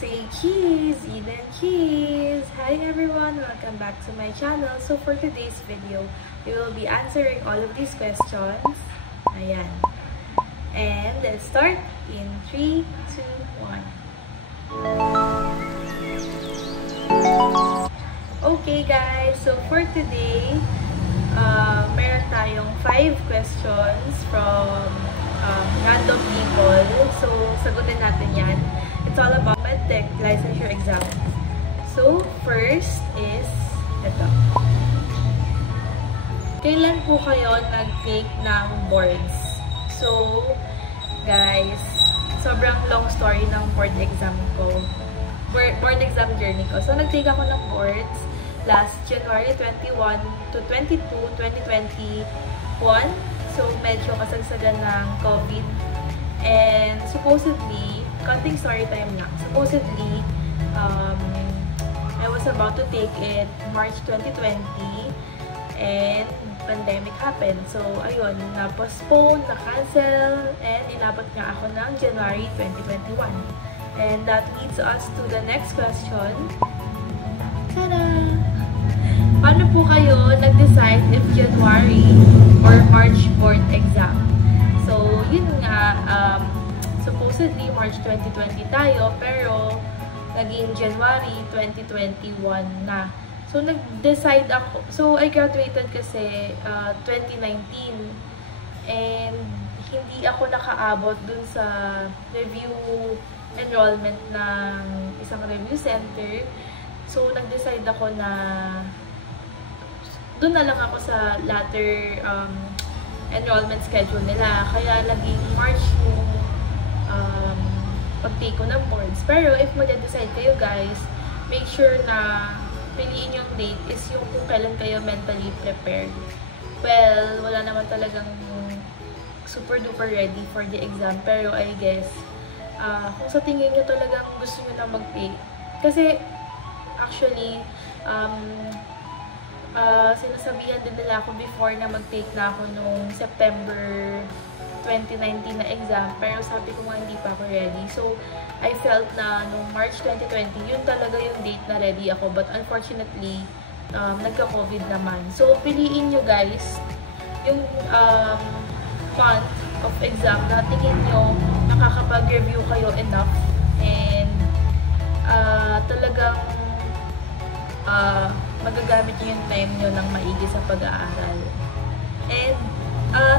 Say cheese! Eat and cheese! Hi everyone! Welcome back to my channel. So for today's video, we will be answering all of these questions. Ayan. And let's start in 3, 2, 1. Okay guys, so for today, meron tayong 5 questions from random people. So sagutin natin yan. It's all about medtech licensure exam. So first is ito. Kailan po kayo nag-take ng boards? So guys, sobrang long story ng board exam ko. Board exam journey ko. So nag-take ako ng boards last January 21 to 22, 2021. So medyo kasagsagan ng COVID. And supposedly, cutting story time lang. Supposedly, I was about to take it March 2020 and pandemic happened. So, ayun, na-postpone, na-cancel, and inabot nga ako ng January 2021. And that leads us to the next question. Tada! Paano po kayo nag-decide if January or March board exam? So, yun nga, supposedly March 2020 tayo, pero naging January 2021 na. So, nag-decide ako. So, I graduated kasi 2019. And hindi ako nakaabot dun sa review enrollment ng isang review center. So, nag-decide ako na dun na lang ako sa latter enrollment schedule nila. Kaya naging March yung pag-take ko ng boards. Pero if mag-decide kayo guys, make sure na piliin yung date is yung kung kailan kayo mentally prepared. Well, wala naman talagang super duper ready for the exam. Pero I guess, kung sa tingin nyo talagang gusto nyo na mag-take. Kasi actually, sinasabihan din nila ako before na mag-take na ako nung September 2019 na exam, pero sabi ko nga hindi pa ako ready. So, I felt na nung March 2020, yun talaga yung date na ready ako. But unfortunately, nagka-COVID naman. So, piliin nyo guys yung month of exam na tingin nyo nakakapag-review kayo enough and talagang magagamit nyo yung time nyo ng maigi sa pag-aaral. And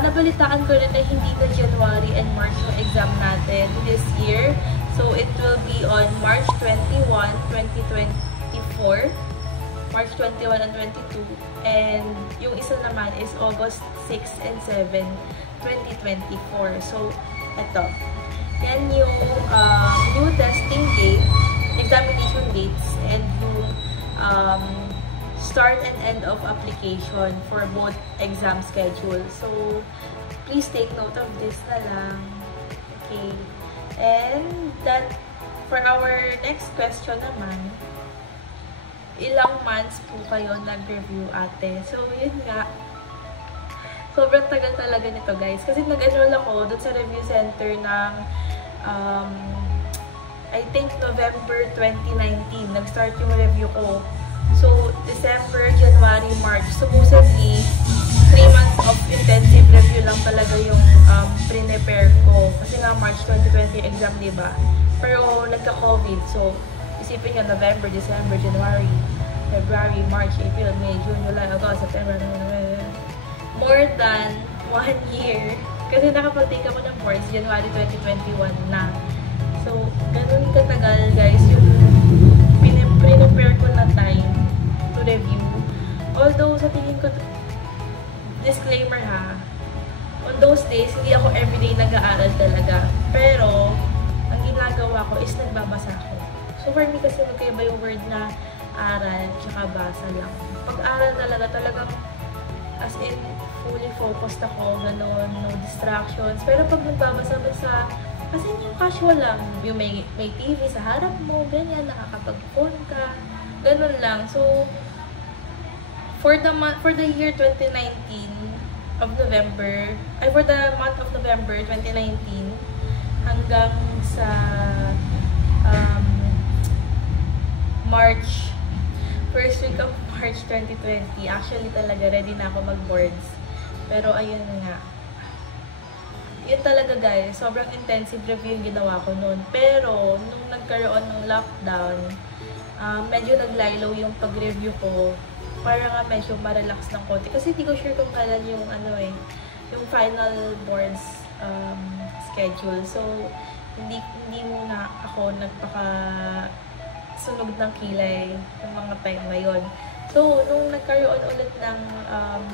nabalitaan ko rin na hindi na January and March yung exam natin this year. So, it will be on March 21, 2024. March 21 and 22. And yung isa naman is August 6 and 7, 2024. So, eto. Yan yung new testing date, examination dates, and yung start and end of application for both exam schedules. So, please take note of this na lang. Okay. And that, for our next question naman, ilang months po kayo nag-review ate? So, yun nga. Sobrang tagal talaga nito guys. Kasi nag-enroll ako dun sa review center ng I think November 2019. Nag-start yung review ko. So, December, January, March, supposedly, 3 months of intensive review lang talaga yung pre-prepare ko. Kasi nga, March 2020 exam, diba? Pero, nagka-COVID. So, isipin nyo, November, December, January, February, March, April, May, June, July, August, September, more than 1 year. Kasi nakapag-take ako ng course, January 2021 na. So, ganun katagal, guys, yung pre-prepare ko na time to review. Although, sa tingin ko, disclaimer ha, on those days, hindi ako everyday nag-aaral talaga. Pero, ang ginagawa ko is nagbabasa ako. So, for me kasi magkaiba yung word na aral, tsaka basa lang. Pag-aral talagang, as in, fully focused ako, gano'n, no distractions. Pero pag nagbabasa-basa, kasi yung casual lang, yung may TV sa harap mo, ganyan, nakakapag-phone ka, ganun lang. So, for the year 2019 of November, for the month of November 2019, hanggang sa first week of March 2020. Actually talaga, ready na ako mag-boards. Pero ayun nga. Yun talaga guys, sobrang intensive review yung ginawa ko noon. Pero, nung nagkaroon ng lockdown, medyo naglaylo yung pag-review ko. Para nga medyo ma-relax ng konti. Kasi hindi ko sure kung kailan yung yung final boards schedule. So, hindi muna ako nagpaka-sunog ng kilay ng mga time na yun. So, nung nagkaroon ulit ng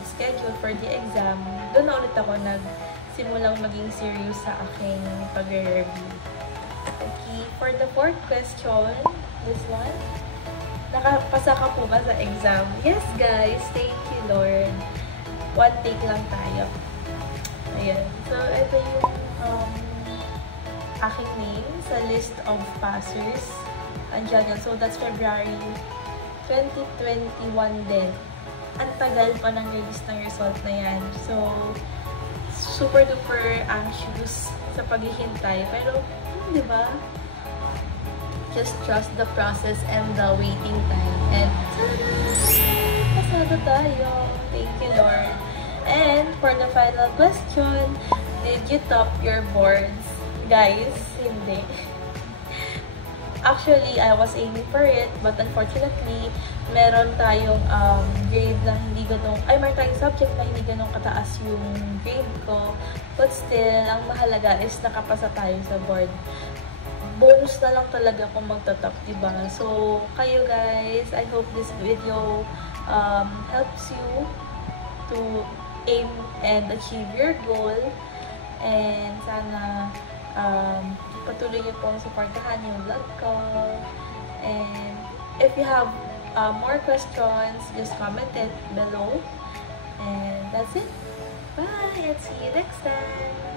schedule for the exam, doon na ulit ako simulang maging serious sa aking pag-review. Okay, for the fourth question, this one. Nakapasa ka po ba sa exam? Yes, guys. Thank you, Lord. One take lang tayo. Ayan. So, ito yung aking name sa list of passers. Andiyan yan. So, that's February 2021 din. Ang tagal pa ng release ng result na yan. So, super duper anxious sa paghihintay. Pero, di ba? Just trust the process and the waiting time. And, pasado tayo. Thank you, Lord. And, for the final question, did you top your boards? Guys, hindi. Actually, I was aiming for it, but unfortunately, meron tayong grade na hindi ganun, meron tayong subject na hindi ganun kataas yung grade ko. But still, ang mahalaga is nakapasa tayo sa board. Bonus na lang talaga kung magtatop, diba? So, kayo guys, I hope this video helps you to aim and achieve your goal. And sana patuloy niyo pong supportahan yung vlog ko. And if you have more questions, just comment it below. And that's it. Bye! And see you next time!